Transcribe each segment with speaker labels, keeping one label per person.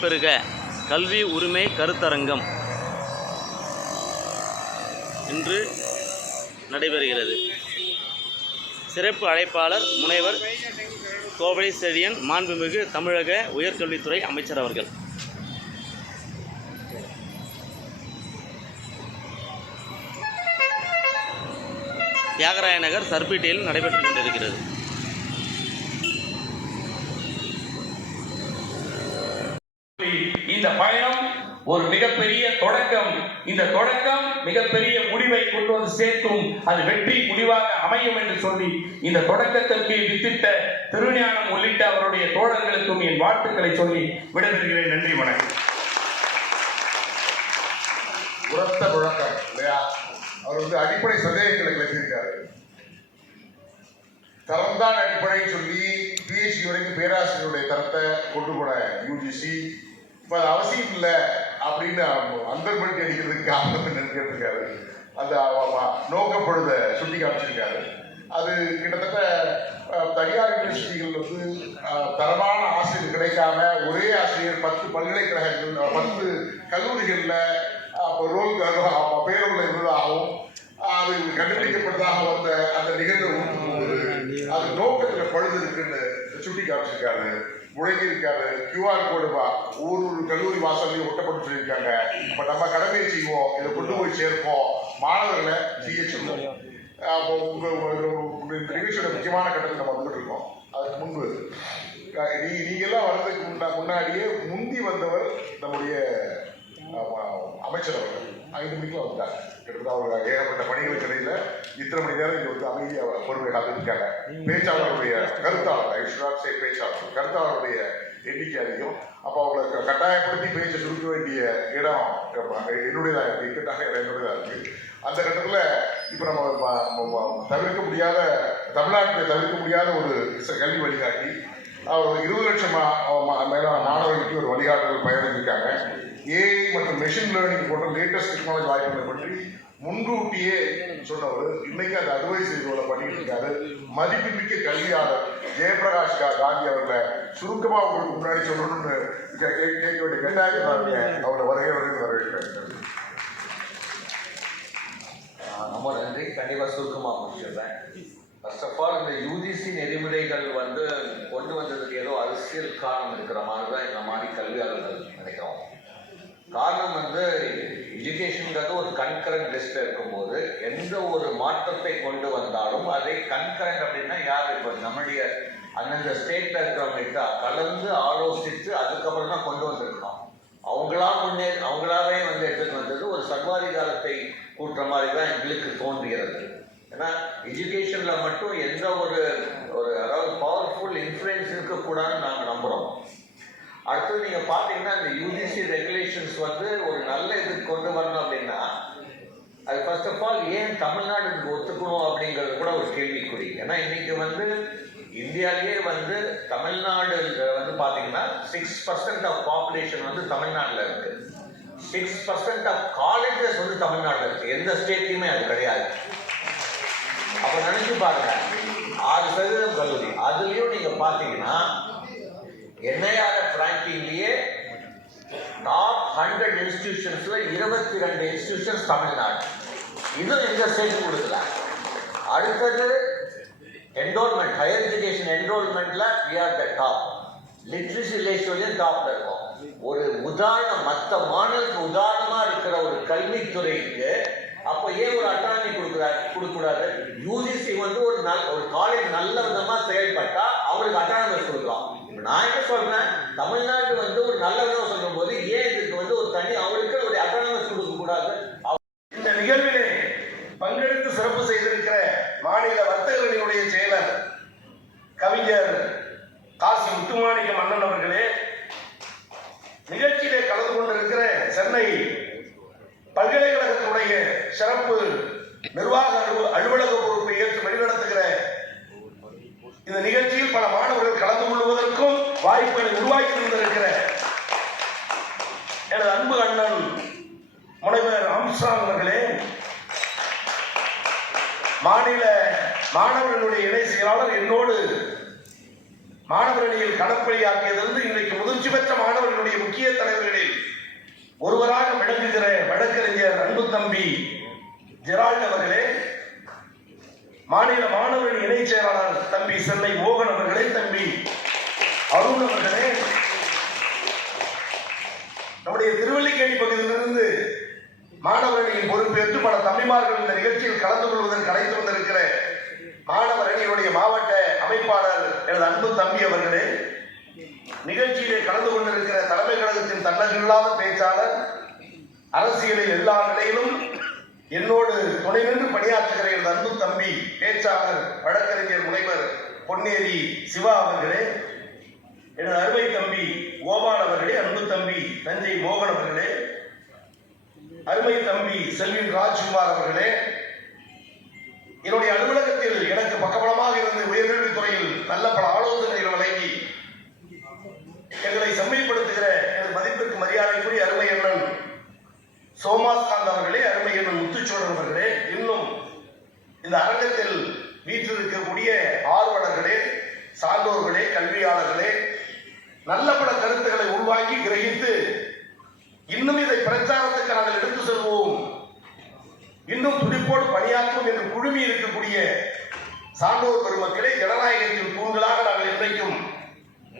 Speaker 1: பெறுக. கல்வி உரிமை கருத்தரங்கம் இன்று நடைபெறுகிறது. சிறப்பு அழைப்பாளர் முனைவர் கோவளி செழியன் மாண்புமிகு தமிழக உயர்கல்வித்துறை அமைச்சர் அவர்கள். தியாகராய நகர் சர்பிட்டியில் நடைபெற்றுக் கொண்டிருக்கிறது.
Speaker 2: இந்த பயணம் ஒரு மிகப்பெரிய தொடக்கம். இந்த தொடக்கம் மிகப்பெரிய முடிவை கொண்டு வந்து சேர்க்கும். அது வெற்றி முடிவாக அமையும் என்று சொல்லி இந்த தொடக்கத்திற்கு வித்திட்ட திருஞானம் உள்ளிட்ட அவருடைய தோழர்களுக்கும் என் வாழ்த்துக்களை சொல்லி விடைபெறுகிறேன். நன்றி வணக்கம்.
Speaker 3: உரத்த முழக்கம் இல்லையா? அவர் வந்து அடிப்படை சந்தேகங்களை கிளப்பியிருக்காரு தரம்தான் அடிப்படை சொல்லி பிஹெச்டி வரைக்கும் பேராசிரியருடைய தரத்தை கொண்டு போன யூஜிசி இப்ப அது அவசியம் இல்லை அப்படின்னு அந்தர்படுத்தி அடிக்கிறதுக்கு காரணம் என்னன்னு கேட்டிருக்காரு. அந்த அவ- நோக்கப்படுத சுட்டி காமிச்சிருக்காரு. அது கிட்டத்தட்ட தனியார் யூனிவர்சிட்டிகள் வந்து தரமான ஆசிரியர் கிடைக்காம ஒரே ஆசிரியர் பத்து பல்கலைக்கழகங்கள் பத்து கல்லூரிகளில் அப்போ ரோல் பேரோல இருந்ததாகவும் அது கண்டுபிடிக்கப்பட்டதாக வந்த அந்த நிகழ்வு அது நோக்கத்தில் பழுது இருக்குன்னு சுட்டி காமிச்சிருக்காரு. முழங்கியிருக்காரு கியூஆர் கோடு ஊர் ஒரு கல்லூரி வாசல்லையும் ஒட்டப்பட்டு சொல்லியிருக்காங்க. அப்ப நம்ம கடமையை செய்வோம் இதை கொண்டு போய் சேர்ப்போம். மாணவர்களை செய்ய சொல்லுவோம் அப்போ உங்க நிகழ்ச்சியோட முக்கியமான கட்டத்தில் நம்ம வந்துட்டு இருக்கோம். அதுக்கு முன்பு நீ நீங்கெல்லாம் வர்றதுக்கு முன்னாடியே முந்தி வந்தவர் நம்முடைய அமைச்சர் அவர்கள். ஐந்து மணிக்கு வந்துட்டாங்க. கிட்டத்தட்ட அவர் ஏகப்பட்ட பணிகளுக்கு இடையில இத்தனை மணி நேரம் இங்க வந்து அமைதியா பொறுமை காத்திருக்காங்க பேச்சாளருடைய கருத்தாளர் ஐ ஷுட் நாட் சே பேச்சாளர் கருத்தாளருடைய எண்ணிக்கை அதிகம். அப்போ அவங்களை கட்டாயப்படுத்தி பேச்சை சுருக்க வேண்டிய இடம் என்னுடையதாக இருக்கு இக்கட்டாக என்னுடையதாக இருக்கு. அந்த கட்டத்துல இப்ப நம்ம தவிர்க்க முடியாத தமிழ்நாட்டில் தவிர்க்க முடியாத ஒரு கல்வி வழிகாட்டி. அவர் இருபது லட்சம் மேலான மாணவர்களுக்கு ஒரு வழிகாட்டுதல் பயணிச்சிருக்காங்க. ஏஐ மற்றும் மெஷின் லேர்னிங் போன்ற லேட்டஸ்ட் டெக்னாலஜி வாய்ப்புகளை பற்றி முன்கூட்டியே சொன்னவர். இன்னைக்கு அந்த அட்வைஸ் இதுல பண்ணிட்டு இருக்காரு மதிப்புமிக்க கல்வியாளர் ஜெயபிரகாஷ் கா- காந்தி அவர்களை சுருக்கமா உங்களுக்கு முன்னாடி சொல்லணும்னு கேட்க வேண்டிய கட்டாயம் அவரை வருகை வருகை வரவேற்கிறேன்.
Speaker 4: ரொம்ப நன்றி. கண்டிப்பாக சுருக்கமாக முடிச்சிடுறேன். ஃபர்ஸ்ட் ஆஃப் ஆல் இந்த யூஜிசி நெறிமுறைகள் வந்து கொண்டு வந்ததுக்கு ஏதோ அரசியல் காரணம் இருக்கிற மாதிரி தான் இந்த மாதிரி கல்வியாளர்கள் காரணம் வந்து எஜுகேஷனுங்கிறது ஒரு கன்கரண்ட் லிஸ்ட்ல இருக்கும்போது எந்த ஒரு மாற்றத்தை கொண்டு வந்தாலும் அதை கன்கரண்ட் அப்படின்னா யார்? இப்போ நம்முடைய அந்தந்த ஸ்டேட்ல இருக்கிறவங்க கலந்து ஆலோசித்து அதுக்கப்புறம் தான் கொண்டு வந்திருக்கணும். அவங்களா முன்னே அவங்களாவே வந்து எடுத்துட்டு வந்தது ஒரு சர்வாதிகாரத்தை கூட்டுற மாதிரி தான் எங்களுக்கு தோன்றுகிறது. ஏன்னா எஜுகேஷன்ல மட்டும் எந்த ஒரு ஒரு அதாவது பவர்ஃபுல் இன்ஃப்ளூயன்ஸ் இருக்கக்கூடாதுன்னு நாங்கள் நம்புகிறோம் அடுத்தது நீங்க பாத்தீங்கன்னா இந்த யூஜிசி ரெகுலேஷன்ஸ் வந்து ஒரு நல்ல இதுக்கு கொண்டு வரணும் அப்படின்னா அது ஃபர்ஸ்ட் ஆஃப் ஆல் ஏன் தமிழ்நாடு ஒத்துக்கணும் அப்படிங்கிறது கூட ஒரு கேள்விக்குறி. ஏன்னா இன்னைக்கு வந்து இந்தியாவிலேயே வந்து தமிழ்நாடு வந்து பாத்தீங்கன்னா சிக்ஸ் பர்சன்ட் ஆஃப் பாப்புலேஷன் வந்து தமிழ்நாட்டில் இருக்கு. சிக்ஸ் பர்சன்ட் ஆஃப் காலேஜஸ் வந்து தமிழ்நாட்டில் இருக்கு. எந்த ஸ்டேட்லையுமே அது கிடையாது. அப்ப நினைச்சு பாருங்க. ஆறு சதவீதம் கல்லூரி. அதுலயும் நீங்க பாத்தீங்கன்னா என்ஐஆர் ஹண்ட்ரட் இன்ஸ்டிடியூஷன்ஸ்ல இருபத்தி ரெண்டு இன்ஸ்டிடியூஷன்ஸ் தமிழ்நாடு. இதுவும் எந்த ஸ்டேட்டும் கொடுக்கல அடுத்தது enrolment higher education என்ரோல்மெண்ட்ல we are the top literacy ரேஷியோலையும் டாப்ல இருக்கும். ஒரு உதாரணம் மற்ற மாநிலத்துக்கு உதாரணமா இருக்கிற ஒரு கல்வித்துறைக்கு அப்போ ஏன் ஒரு அட்டானமி கொடுக்குறாரு? கொடுக்கூடாது யூஜிசி வந்து ஒரு நல் ஒரு காலேஜ் நல்ல விதமா செயல்பட்டா அவருக்கு அட்டானமஸ் கொடுக்கலாம். நான் என்ன சொல்றேன்? தமிழ்நாடு வந்து ஒரு நல்ல விதமா சொல்லும் போது ஏன் இது ஒரு தனி அவளுக்கு ஒரு அட்டானமஸ் கொடுக்க கூடாது.
Speaker 2: இந்த நிகழ்விலே பங்கெடுத்து சிறப்பு செய்திருக்கிற மாநில வர்த்தகர்களுடைய செயலர் கவிஞர் காசி முத்துமாணிக்க மன்னன் அவர்களே நிகழ்ச்சியிலே கலந்து கொண்டிருக்கிற சென்னை பல்கலைக்கழகத்தினுடைய சிறப்பு நிர்வாக அலுவலக பொறுப்பை ஏற்று வழிநடத்துகிற இந்த நிகழ்ச்சியில் பல மாணவர்கள் கலந்து கொள்வதற்கும் வாய்ப்புகளை உருவாக்கி தந்திருக்கிற எனது அன்பு அண்ணன் முனைவர் அம்சாங் அவர்களே மாநில மாணவர்களுடைய இணை செயலாளர் என்னோடு மாணவரணியில் களப்பணியாக்கியதிலிருந்து இன்றைக்கு முதிர்ச்சி பெற்ற மாணவர்களுடைய முக்கிய தலைவர்களில் ஒருவராக விளங்குகிற வழக்கறிஞர் அன்பு தம்பி ஜெரால்ட் அவர்களே மாநில மாணவர்கள் இணைச் செயலாளர் தம்பி சென்னை மோகன் அவர்களே தம்பி தாய்மார்கள் இந்த நிகழ்ச்சியில் கலந்து கொள்வதற்கு அழைத்து வந்திருக்கிற மாணவர் அணியினுடைய மாவட்ட அமைப்பாளர் எனது அன்பு தம்பி அவர்களே நிகழ்ச்சியிலே கலந்து கொண்டிருக்கிற தலைமை கழகத்தின் தன்னகில்லாத பேச்சாளர் அரசியலில் எல்லா நிலையிலும் என்னோடு துணை நின்று பணியாற்றுகிற எனது அன்பு தம்பி பேச்சாளர் வழக்கறிஞர் முனைவர் பொன்னேரி சிவா அவர்களே எனது அருமை தம்பி கோபால் அவர்களே அன்பு தம்பி தஞ்சை மோகன் அவர்களே அருமை தம்பி செல்வின் ராஜ்குமார் அவர்களே என்னுடைய அலுவலகத்தில் எனக்கு பக்கபலமாக இருந்து உயர்கல்வித்துறையில் நல்ல பல ஆலோசனைகள் வழங்கி எங்களை செம்மைப்படுத்துகிற எனது மதிப்பிற்கு மரியாதைக்குரிய அருமை அண்ணன் சோமாஸ்காந்த் அவர்களே அருமை அண்ணன் முத்துச்சோழன் அவர்களே இன்னும் இந்த அரங்கத்தில் வீற்றிருக்கக்கூடிய ஆர்வலர்களே சான்றோர்களே கல்வியாளர்களே நல்ல பல கருத்துக்களை உள்வாங்கி கிரகித்து இன்னும் இதை பிரச்சாரத்துக்கு நாங்கள் எடுத்து செல்வோம். இன்னும் துடிப்போடு பணியாற்றும் என்று குழுமி இருக்கக்கூடிய சான்றோர் பெருமக்களை ஜனநாயகத்தின் தூண்களாக நாங்கள் இன்றைக்கும்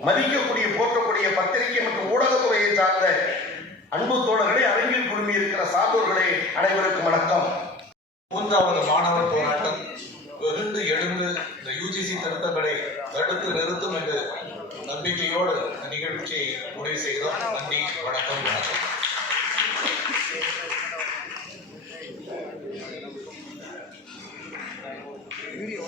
Speaker 2: மதிக்கக்கூடிய போற்றக்கூடிய பத்திரிகை மற்றும் ஊடகத்துறையை சார்ந்த அன்பு தோழர்களே அரங்கில் குழுமி இருக்கிற சான்றோர்களே அனைவருக்கும் வணக்கம்.
Speaker 5: மூன்றாவது மாணவர் போராட்டம் வெகுண்டு எழுந்து இந்த யூஜிசி திருத்தங்களை தடுத்து நிறுத்தும் என்று நம்பிக்கையோடு நிகழ்ச்சியை முடிவு செய்தோம் நன்றி வணக்கம் வணக்கம். வீடியோ